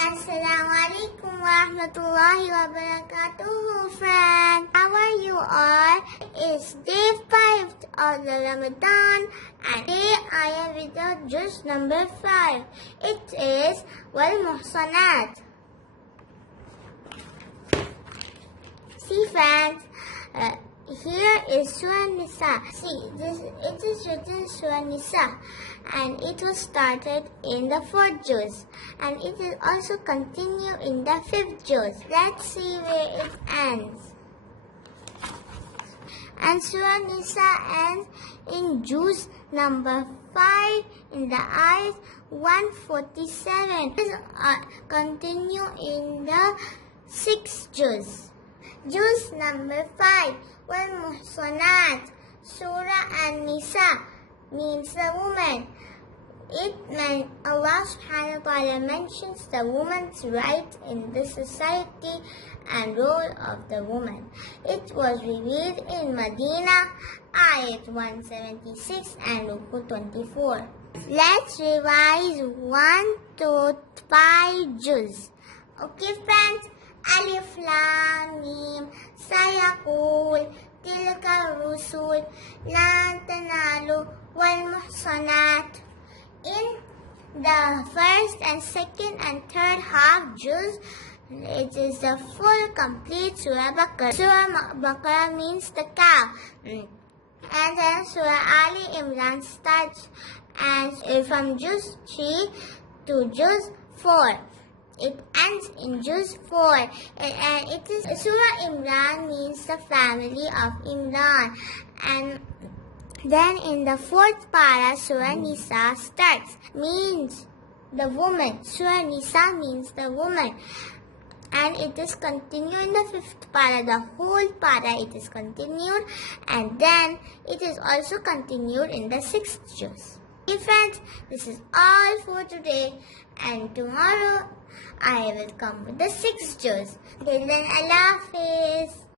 Assalamu alaikum wa rahmatullahi wa barakatuhu, friends. How are you all? It's day 5 of the Ramadan and today I am with the juz number 5. It is Wal Mohsanat. See friends, here is Surah Nisa. See, it is written Surah Nisa and it was started in the 4th juz and it is also continue in the 5th juz. Let's see where it ends. And Surah Nisa ends in juz number 5 in the ayat 147. It is continue in the 6th juz. Juz number 5, Wal Mohsanat, Surah An-Nisa means the woman. Allah subhanahu wa ta'ala mentions the woman's right in the society and role of the woman. It was revealed in Medina, ayat 176 and ruku 24. Let's revise 1 to 5 juz. Okay friends? Alif, laam, meem, sayaqul, tilka rusul, lan tanalu, wal muhsanat. In the first and second and third half juz, it is the full complete Surah Baqarah. Surah Baqarah means the cow. And then Surah Ali Imran starts and from juz 3 to juz 4. It ends in juz 4 and it is Surah Imran means the family of Imran, and then in the 4th para Surah Nisa starts, means the woman. Surah Nisa means the woman, and it is continued in the 5th para, the whole para it is continued, and then it is also continued in the 6th juz. Okay friends, this is all for today, and tomorrow I will come with the 6th juz. Till then, Allah Hafiz.